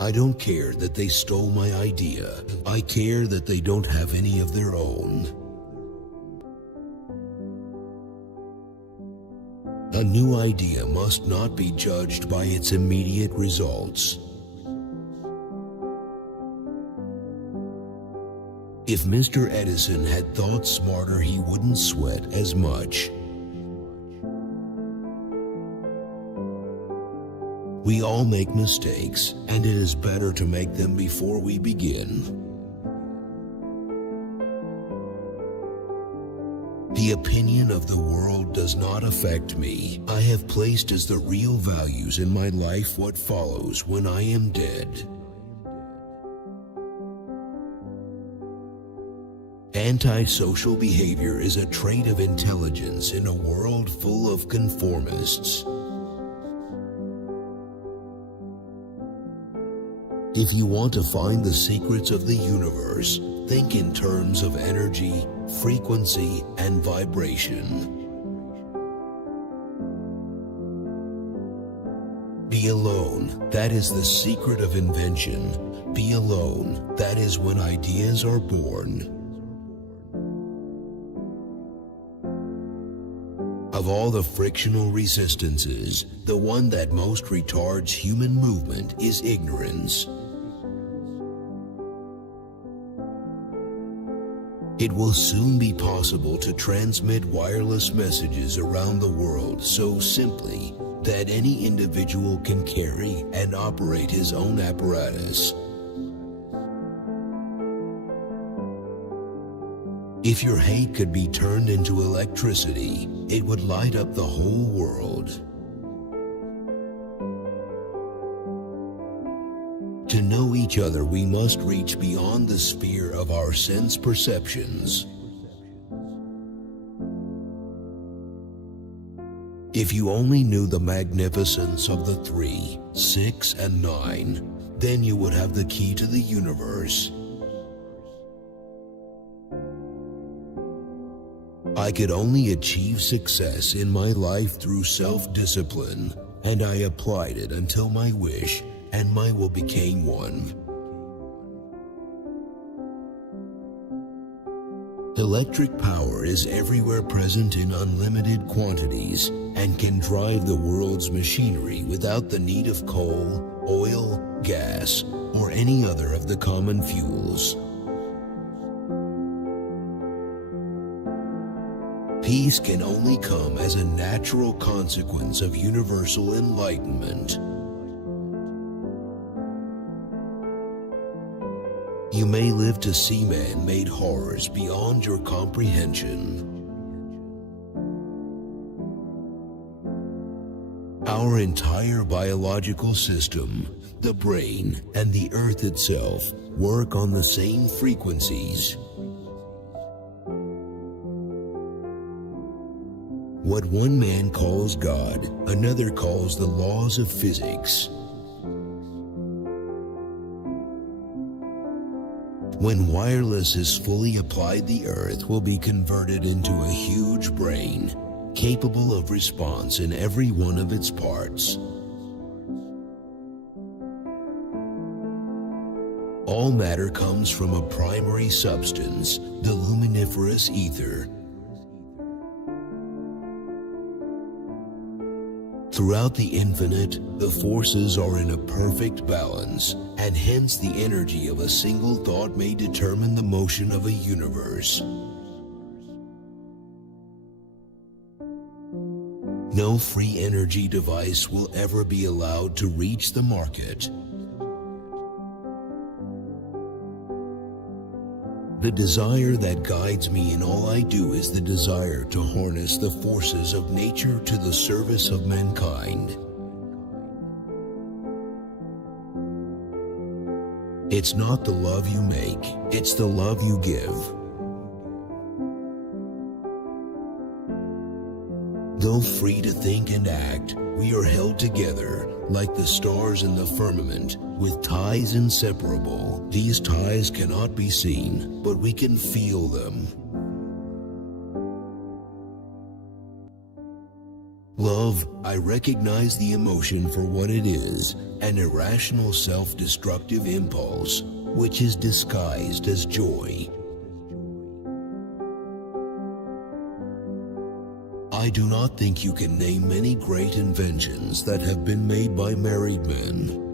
I don't care that they stole my idea. I care that they don't have any of their own. A new idea must not be judged by its immediate results. If Mr. Edison had thought smarter, he wouldn't sweat as much. We all make mistakes, and it is better to make them before we begin. The opinion of the world does not affect me. I have placed as the real values in my life what follows when I am dead. Antisocial behavior is a trait of intelligence in a world full of conformists. If you want to find the secrets of the universe, think in terms of energy, frequency, and vibration. Be alone, that is the secret of invention. Be alone, that is when ideas are born. Of all the frictional resistances, the one that most retards human movement is ignorance. It will soon be possible to transmit wireless messages around the world so simply that any individual can carry and operate his own apparatus. If your hate could be turned into electricity, it would light up the whole world. To know each other, we must reach beyond the sphere of our sense perceptions. If you only knew the magnificence of the 3, 6, and 9, then you would have the key to the universe. I could only achieve success in my life through self-discipline, and I applied it until my wish and my will became one. Electric power is everywhere present in unlimited quantities and can drive the world's machinery without the need of coal, oil, gas, or any other of the common fuels. Peace can only come as a natural consequence of universal enlightenment. You may live to see man-made horrors beyond your comprehension. Our entire biological system, the brain, and the earth itself work on the same frequencies. What one man calls God, another calls the laws of physics. When wireless is fully applied, the earth will be converted into a huge brain, capable of response in every one of its parts. All matter comes from a primary substance, the luminiferous ether. Throughout the infinite, the forces are in a perfect balance, and hence the energy of a single thought may determine the motion of a universe. No free energy device will ever be allowed to reach the market. The desire that guides me in all I do is the desire to harness the forces of nature to the service of mankind. It's not the love you make, it's the love you give. Though free to think and act, we are held together, like the stars in the firmament, with ties inseparable. These ties cannot be seen, but we can feel them. Love love, I recognize the emotion for what it is, an irrational self-destructive impulse, which is disguised as joy. I do not think you can name many great inventions that have been made by married men.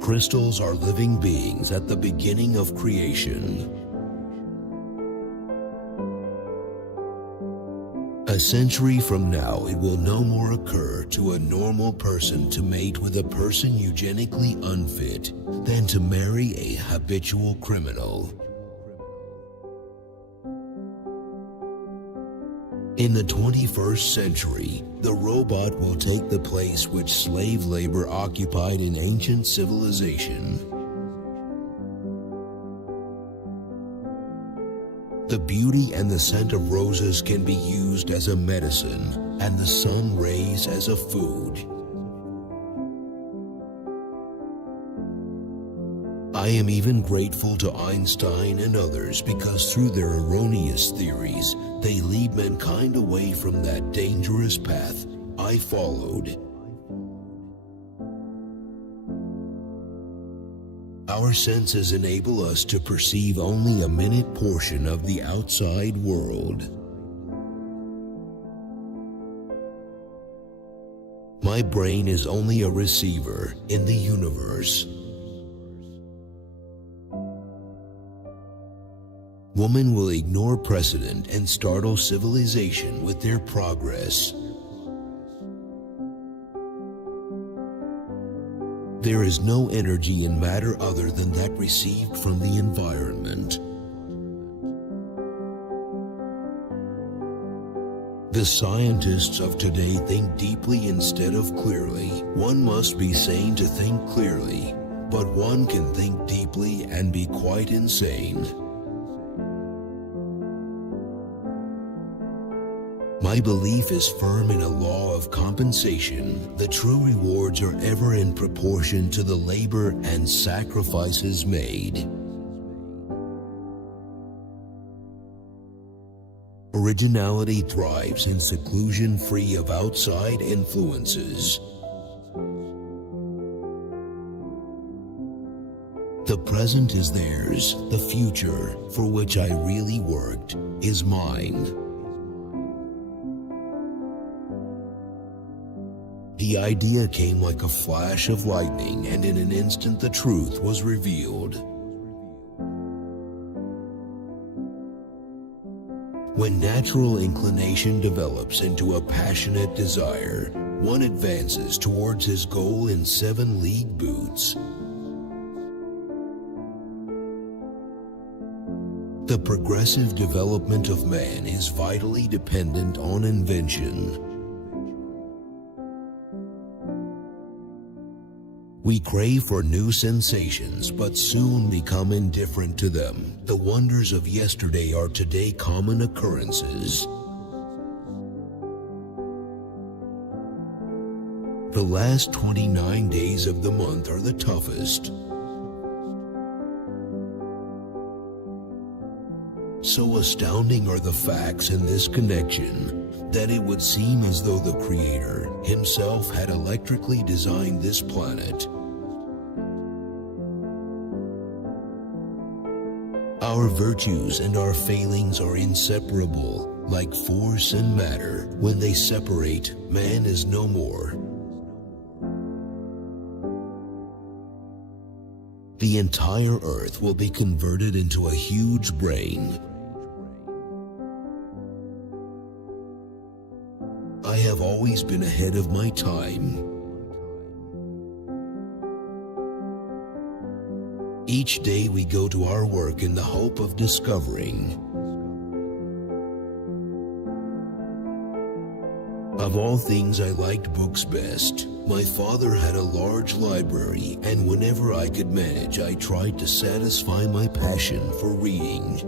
Crystals are living beings at the beginning of creation. A century from now, it will no more occur to a normal person to mate with a person eugenically unfit than to marry a habitual criminal. In the 21st century, the robot will take the place which slave labor occupied in ancient civilization. The beauty and the scent of roses can be used as a medicine, and the sun rays as a food. I am even grateful to Einstein and others because through their erroneous theories, they lead mankind away from that dangerous path I followed. Our senses enable us to perceive only a minute portion of the outside world. My brain is only a receiver in the universe. Woman will ignore precedent and startle civilization with their progress. There is no energy in matter other than that received from the environment. The scientists of today think deeply instead of clearly. One must be sane to think clearly, but one can think deeply and be quite insane. My belief is firm in a law of compensation. The true rewards are ever in proportion to the labor and sacrifices made. Originality thrives in seclusion free of outside influences. The present is theirs. The future, for which I really worked, is mine. The idea came like a flash of lightning, and in an instant the truth was revealed. When natural inclination develops into a passionate desire, one advances towards his goal in 7-league boots. The progressive development of man is vitally dependent on invention. We crave for new sensations, but soon become indifferent to them. The wonders of yesterday are today common occurrences. The last 29 days of the month are the toughest. So astounding are the facts in this connection that it would seem as though the Creator himself had electrically designed this planet. Our virtues and our failings are inseparable, like force and matter. When they separate, man is no more. The entire earth will be converted into a huge brain. I have always been ahead of my time. Each day we go to our work in the hope of discovering. Of all things, I liked books best. My father had a large library, and whenever I could manage, I tried to satisfy my passion for reading.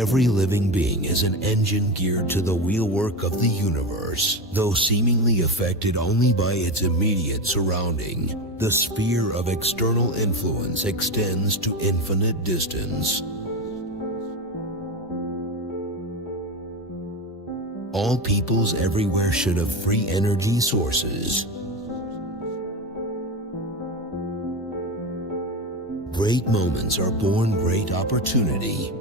Every living being is an engine geared to the wheelwork of the universe. Though seemingly affected only by its immediate surrounding, the sphere of external influence extends to infinite distance. All peoples everywhere should have free energy sources. Great moments are born great opportunity.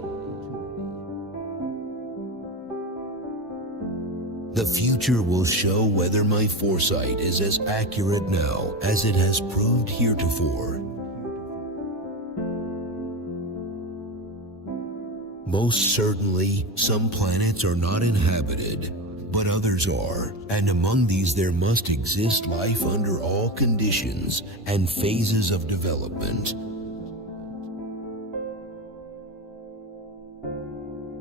The future will show whether my foresight is as accurate now as it has proved heretofore. Most certainly, some planets are not inhabited, but others are, and among these there must exist life under all conditions and phases of development.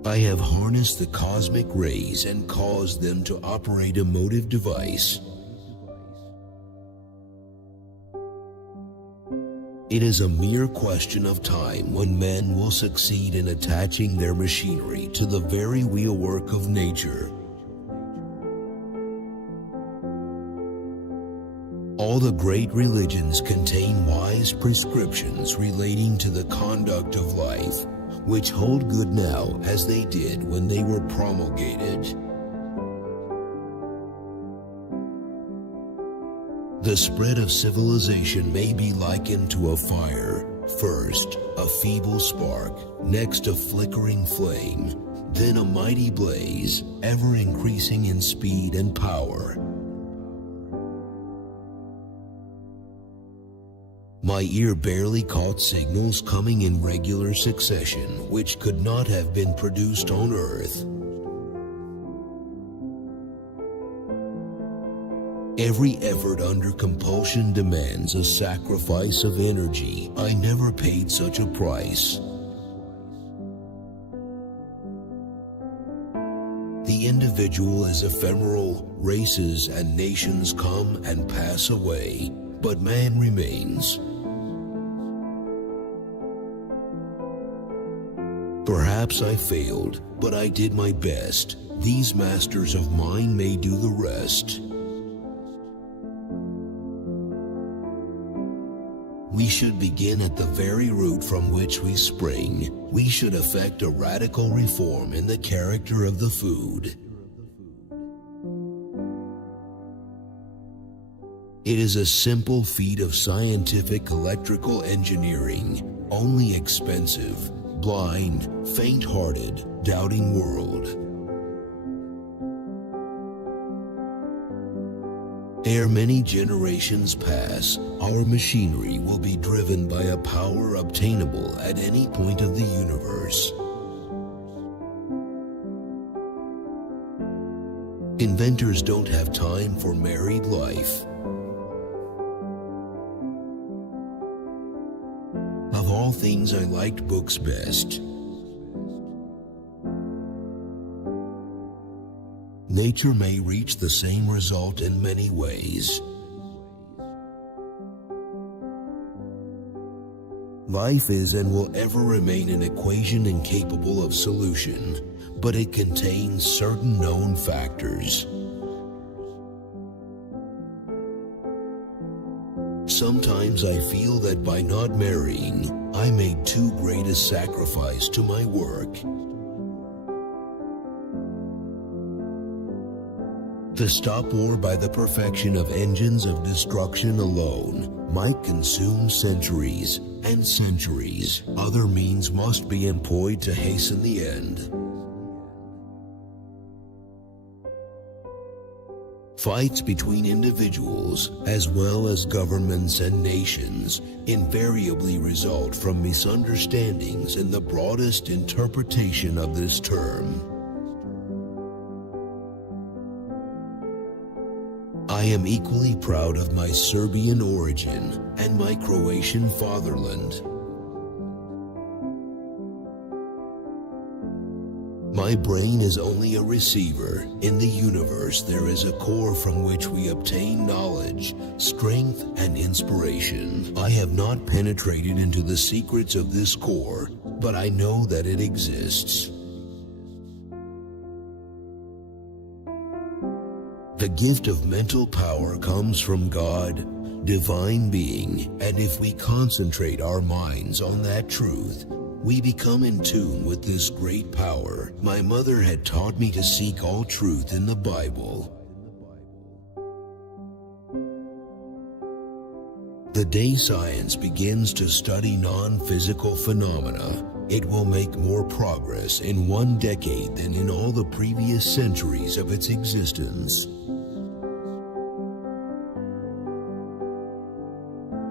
I have harnessed the cosmic rays and caused them to operate a motive device. It is a mere question of time when men will succeed in attaching their machinery to the very wheelwork of nature. All the great religions contain wise prescriptions relating to the conduct of life, which hold good now as they did when they were promulgated. The spread of civilization may be likened to a fire. First, a feeble spark, next a flickering flame, then a mighty blaze, ever increasing in speed and power. My ear barely caught signals coming in regular succession which could not have been produced on Earth. Every effort under compulsion demands a sacrifice of energy. I never paid such a price. The individual is ephemeral, races and nations come and pass away, but man remains. Perhaps I failed, but I did my best. These masters of mine may do the rest. We should begin at the very root from which we spring. We should effect a radical reform in the character of the food. It is a simple feat of scientific electrical engineering, only expensive, blind, faint-hearted, doubting world. Ere many generations pass, our machinery will be driven by a power obtainable at any point of the universe. Inventors don't have time for married life. Of all things, I liked books best. Nature may reach the same result in many ways. Life is and will ever remain an equation incapable of solution, but it contains certain known factors. Sometimes I feel that by not marrying, I made too great a sacrifice to my work. To stop war by the perfection of engines of destruction alone might consume centuries and centuries. Other means must be employed to hasten the end. Fights between individuals, as well as governments and nations, invariably result from misunderstandings in the broadest interpretation of this term. I am equally proud of my Serbian origin and my Croatian fatherland. My brain is only a receiver. In the universe, there is a core from which we obtain knowledge, strength, and inspiration. I have not penetrated into the secrets of this core, but I know that it exists. The gift of mental power comes from God, divine being, and if we concentrate our minds on that truth, we become in tune with this great power. My mother had taught me to seek all truth in the Bible. The day science begins to study non-physical phenomena, it will make more progress in 1 decade than in all the previous centuries of its existence.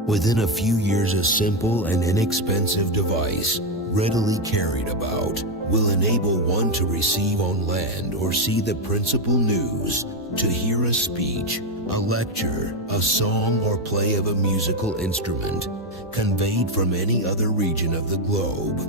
Within a few years, a simple and inexpensive device, readily carried about, will enable one to receive on land or see the principal news, to hear a speech, a lecture, a song, or play of a musical instrument, conveyed from any other region of the globe.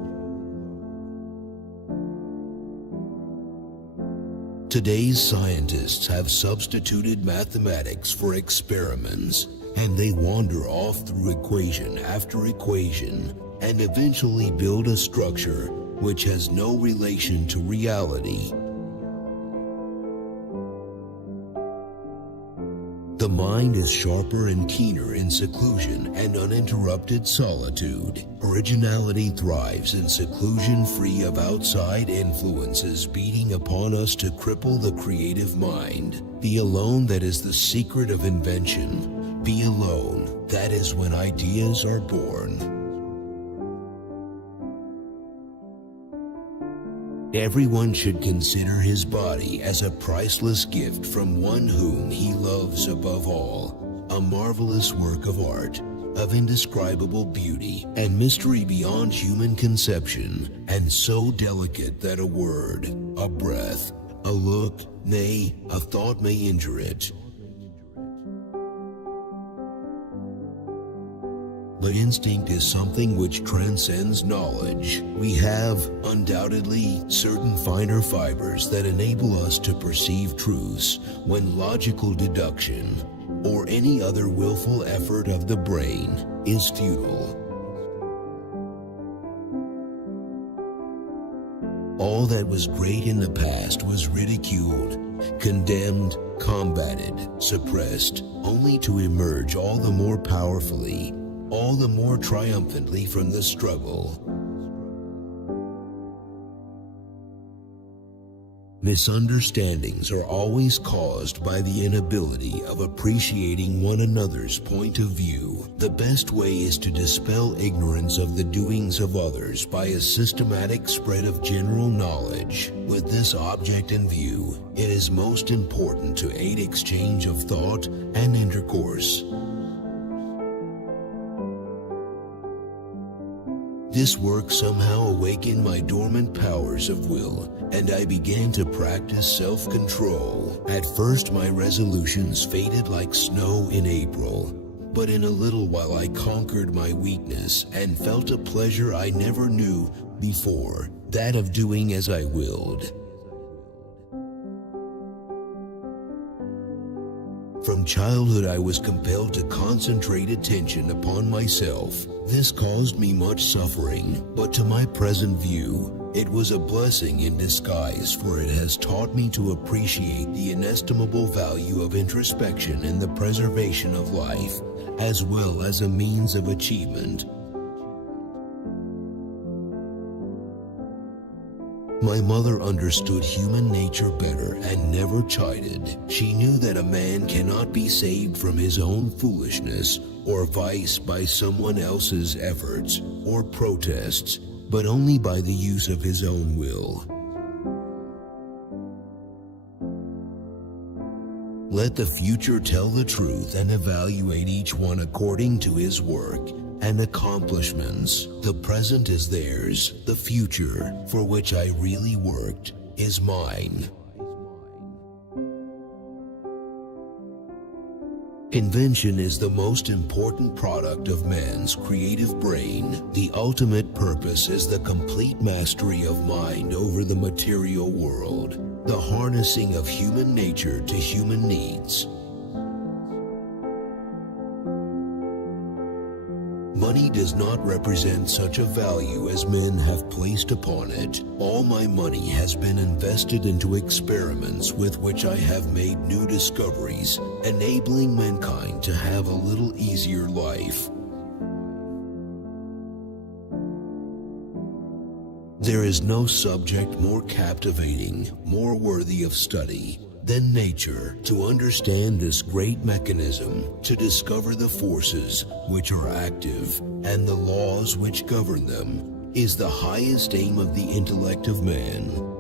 Today's scientists have substituted mathematics for experiments, and they wander off through equation after equation, and eventually build a structure which has no relation to reality. The mind is sharper and keener in seclusion and uninterrupted solitude. Originality thrives in seclusion, free of outside influences beating upon us to cripple the creative mind. Be alone, that is the secret of invention. Be alone, that is when ideas are born. Everyone should consider his body as a priceless gift from one whom he loves above all, a marvelous work of art, of indescribable beauty and mystery beyond human conception, and so delicate that a word, a breath, a look, nay, a thought may injure it. The instinct is something which transcends knowledge. We have, undoubtedly, certain finer fibers that enable us to perceive truths when logical deduction, or any other willful effort of the brain, is futile. All that was great in the past was ridiculed, condemned, combated, suppressed, only to emerge all the more powerfully, all the more triumphantly from the struggle. Misunderstandings are always caused by the inability of appreciating one another's point of view. The best way is to dispel ignorance of the doings of others by a systematic spread of general knowledge. With this object in view, it is most important to aid exchange of thought and intercourse. This work somehow awakened my dormant powers of will, and I began to practice self-control. At first my resolutions faded like snow in April, but in a little while I conquered my weakness and felt a pleasure I never knew before, that of doing as I willed. From childhood I was compelled to concentrate attention upon myself. This caused me much suffering, but to my present view, it was a blessing in disguise, for it has taught me to appreciate the inestimable value of introspection in the preservation of life, as well as a means of achievement. My mother understood human nature better and never chided. She knew that a man cannot be saved from his own foolishness or vice by someone else's efforts or protests, but only by the use of his own will. Let the future tell the truth and evaluate each one according to his work and accomplishments. The present is theirs. The future, for which I really worked, is mine. Invention is the most important product of man's creative brain. The ultimate purpose is the complete mastery of mind over the material world, the harnessing of human nature to human needs. Money money does not represent such a value as men have placed upon it. All my money has been invested into experiments with which I have made new discoveries, enabling mankind to have a little easier life. There is no subject more captivating, more worthy of study than nature. To understand this great mechanism, to discover the forces which are active and the laws which govern them, is the highest aim of the intellect of man.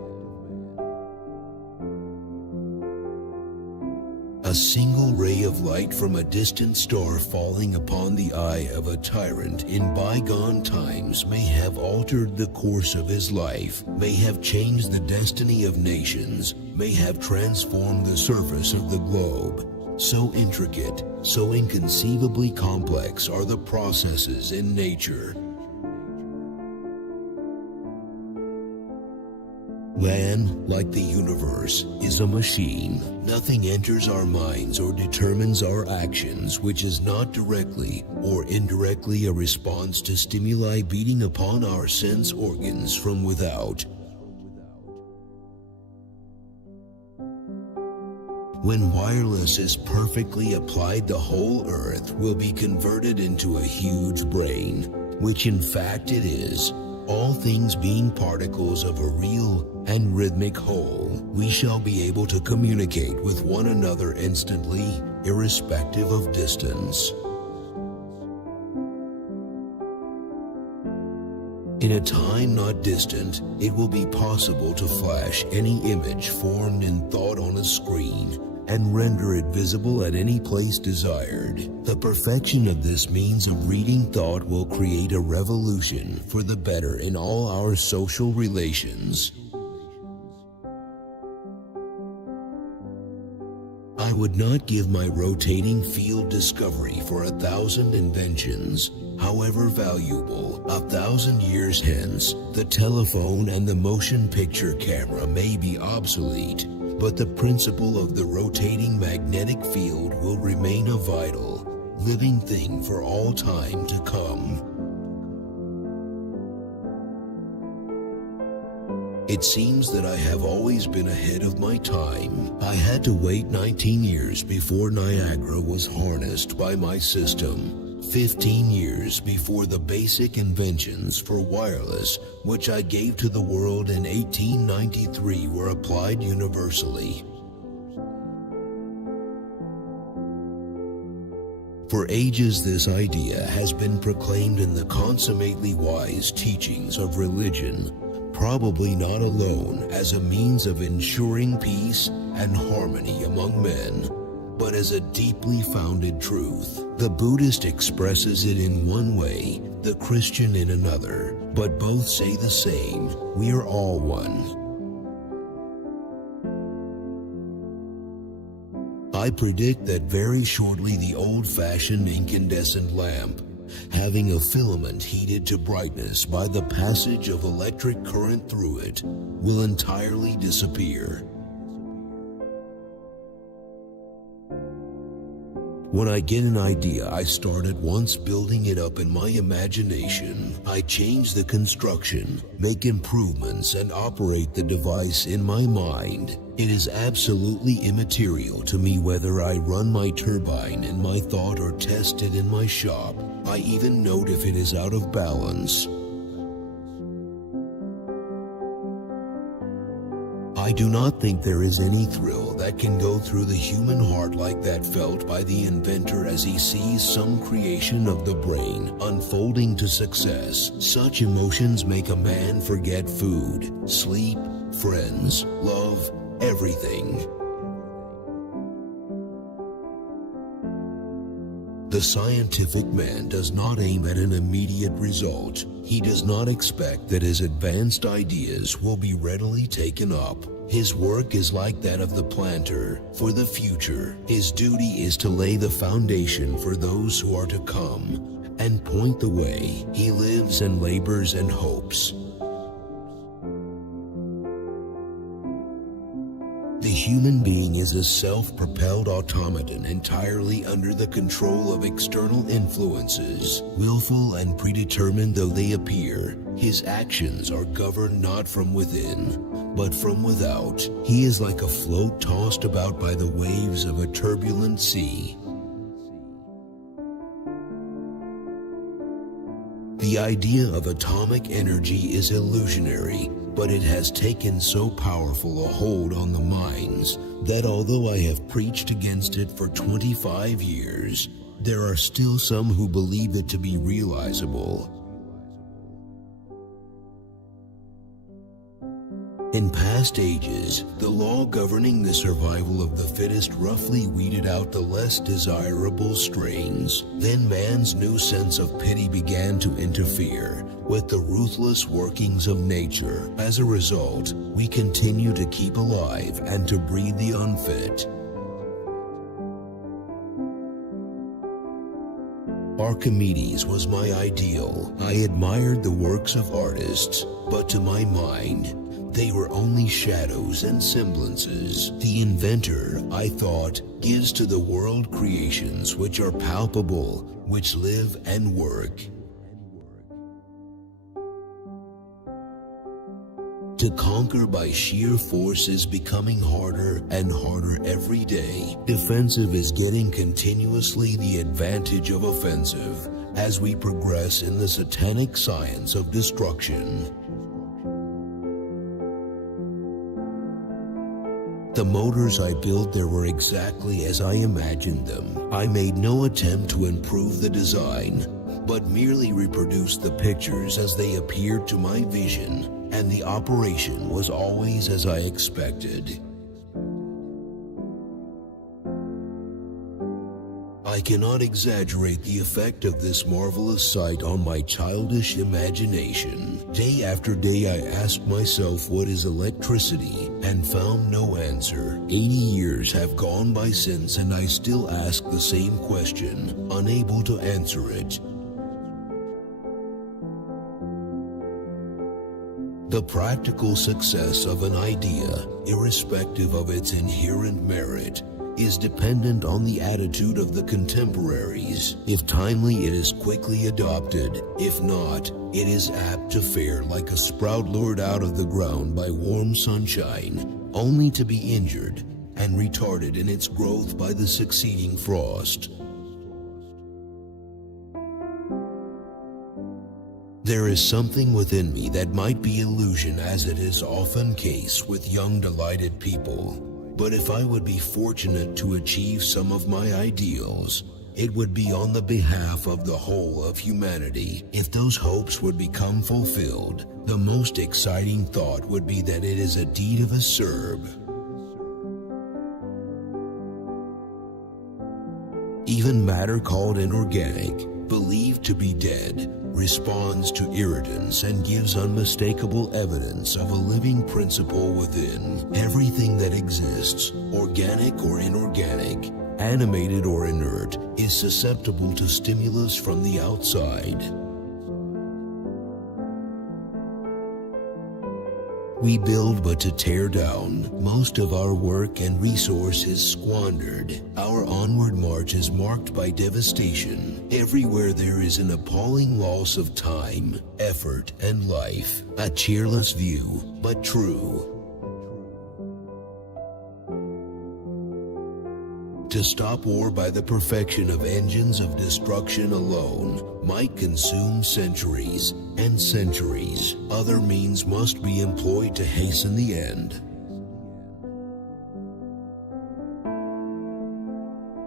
A single ray of light from a distant star falling upon the eye of a tyrant in bygone times may have altered the course of his life, may have changed the destiny of nations, may have transformed the surface of the globe. So intricate, so inconceivably complex are the processes in nature. Man, like the universe, is a machine. Nothing enters our minds or determines our actions which is not directly or indirectly a response to stimuli beating upon our sense organs from without. When wireless is perfectly applied, the whole earth will be converted into a huge brain, which in fact it is. All things being particles of a real and rhythmic whole, we shall be able to communicate with one another instantly, irrespective of distance. In a time not distant, it will be possible to flash any image formed in thought on a screen and render it visible at any place desired. The perfection of this means of reading thought will create a revolution for the better in all our social relations. I would not give my rotating field discovery for 1,000 inventions, however valuable. 1,000 years hence, the telephone and the motion picture camera may be obsolete, but the principle of the rotating magnetic field will remain a vital, living thing for all time to come. It seems that I have always been ahead of my time. I had to wait 19 years before Niagara was harnessed by my system. 15 years before the basic inventions for wireless, which I gave to the world in 1893, were applied universally. For ages this idea has been proclaimed in the consummately wise teachings of religion, probably not alone as a means of ensuring peace and harmony among men, but as a deeply founded truth. The Buddhist expresses it in one way, the Christian in another, but both say the same: we are all one. I predict that very shortly the old-fashioned incandescent lamp, having a filament heated to brightness by the passage of electric current through it, will entirely disappear. When I get an idea, I start at once building it up in my imagination. I change the construction, make improvements, and operate the device in my mind. It is absolutely immaterial to me whether I run my turbine in my thought or test it in my shop. I even note if it is out of balance. I do not think there is any thrill that can go through the human heart like that felt by the inventor as he sees some creation of the brain unfolding to success. Such emotions make a man forget food, sleep, friends, love, everything. The scientific man does not aim at an immediate result. He does not expect that his advanced ideas will be readily taken up. His work is like that of the planter for the future. His duty is to lay the foundation for those who are to come and point the way. He lives and labors and hopes. The human being is a self-propelled automaton entirely under the control of external influences. Willful and predetermined though they appear, his actions are governed not from within, but from without. He is like a float tossed about by the waves of a turbulent sea. The idea of atomic energy is illusionary, but it has taken so powerful a hold on the minds that although I have preached against it for 25 years, there are still some who believe it to be realizable. In past ages, the law governing the survival of the fittest roughly weeded out the less desirable strains. Then man's new sense of pity began to interfere with the ruthless workings of nature. As a result, we continue to keep alive and to breed the unfit. Archimedes was my ideal. I admired the works of artists, but to my mind, they were only shadows and semblances. The inventor, I thought, gives to the world creations which are palpable, which live and work. To conquer by sheer force is becoming harder and harder every day. Defensive is getting continuously the advantage of offensive as we progress in the satanic science of destruction. The motors I built there were exactly as I imagined them. I made no attempt to improve the design, but merely reproduced the pictures as they appeared to my vision, and the operation was always as I expected. I cannot exaggerate the effect of this marvelous sight on my childish imagination. Day after day I asked myself what is electricity, and found no answer. 80 years have gone by since, and I still ask the same question, unable to answer it. The practical success of an idea, irrespective of its inherent merit, is dependent on the attitude of the contemporaries. If timely, it is quickly adopted. If not, it is apt to fare like a sprout lured out of the ground by warm sunshine, only to be injured and retarded in its growth by the succeeding frost. There is something within me that might be illusion, as it is often case with young delighted people. But if I would be fortunate to achieve some of my ideals, it would be on the behalf of the whole of humanity. If those hopes would become fulfilled, the most exciting thought would be that it is a deed of a Serb. Even matter called inorganic, believed to be dead, responds to irritants and gives unmistakable evidence of a living principle within. Everything that exists, organic or inorganic, animated or inert, is susceptible to stimulus from the outside. We build but to tear down. Most of our work and resource is squandered. Our onward march is marked by devastation. Everywhere there is an appalling loss of time, effort, and life. A cheerless view, but true. To stop war by the perfection of engines of destruction alone might consume centuries and centuries. Other means must be employed to hasten the end.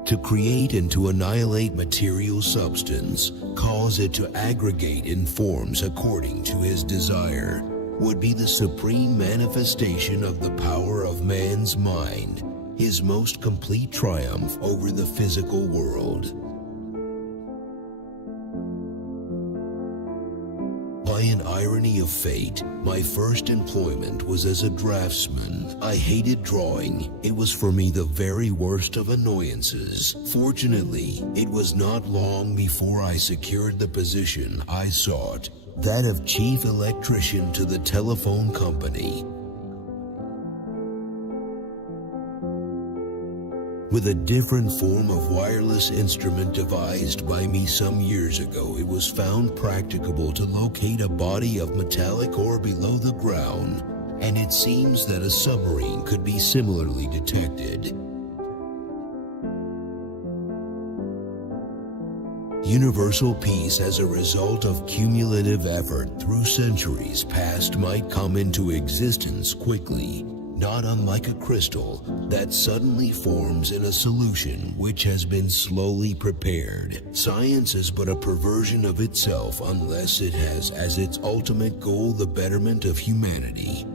To create and to annihilate material substance, cause it to aggregate in forms according to his desire, would be the supreme manifestation of the power of man's mind, his most complete triumph over the physical world. By an irony of fate, my first employment was as a draftsman. I hated drawing. It was for me the very worst of annoyances. Fortunately, it was not long before I secured the position I sought, that of chief electrician to the telephone company. With a different form of wireless instrument devised by me some years ago, it was found practicable to locate a body of metallic ore below the ground, and it seems that a submarine could be similarly detected. Universal peace as a result of cumulative effort through centuries past might come into existence quickly, not unlike a crystal that suddenly forms in a solution which has been slowly prepared. Science is but a perversion of itself unless it has as its ultimate goal the betterment of humanity.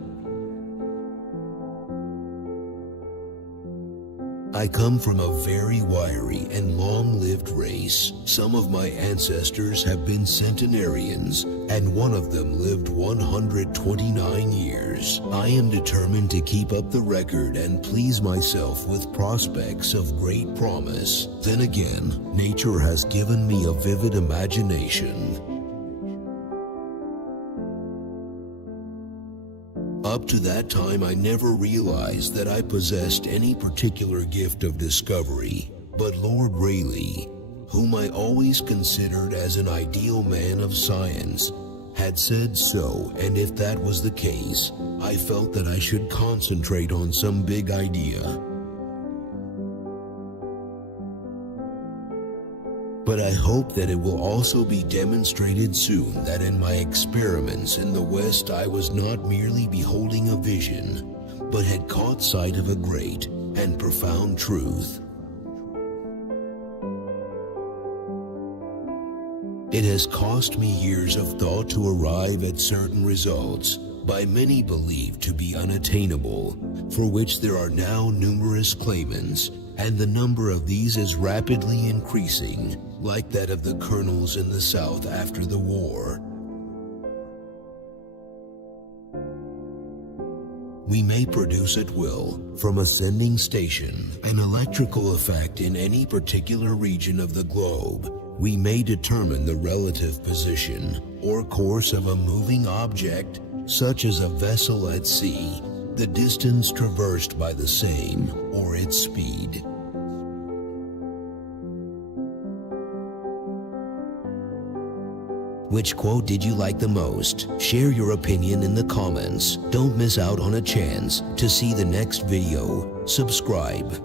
I come from a very wiry and long-lived race. Some of my ancestors have been centenarians, and one of them lived 129 years. I am determined to keep up the record and please myself with prospects of great promise. Then again, nature has given me a vivid imagination. Up to that time, I never realized that I possessed any particular gift of discovery, but Lord Rayleigh, whom I always considered as an ideal man of science, had said so, and if that was the case, I felt that I should concentrate on some big idea. But I hope that it will also be demonstrated soon that in my experiments in the West I was not merely beholding a vision, but had caught sight of a great and profound truth. It has cost me years of thought to arrive at certain results, by many believed to be unattainable, for which there are now numerous claimants, and the number of these is rapidly increasing, like that of the colonels in the South after the war. We may produce at will, from a sending station, an electrical effect in any particular region of the globe. We may determine the relative position or course of a moving object, such as a vessel at sea, the distance traversed by the same, or its speed. Which quote did you like the most? Share your opinion in the comments. Don't miss out on a chance to see the next video. Subscribe.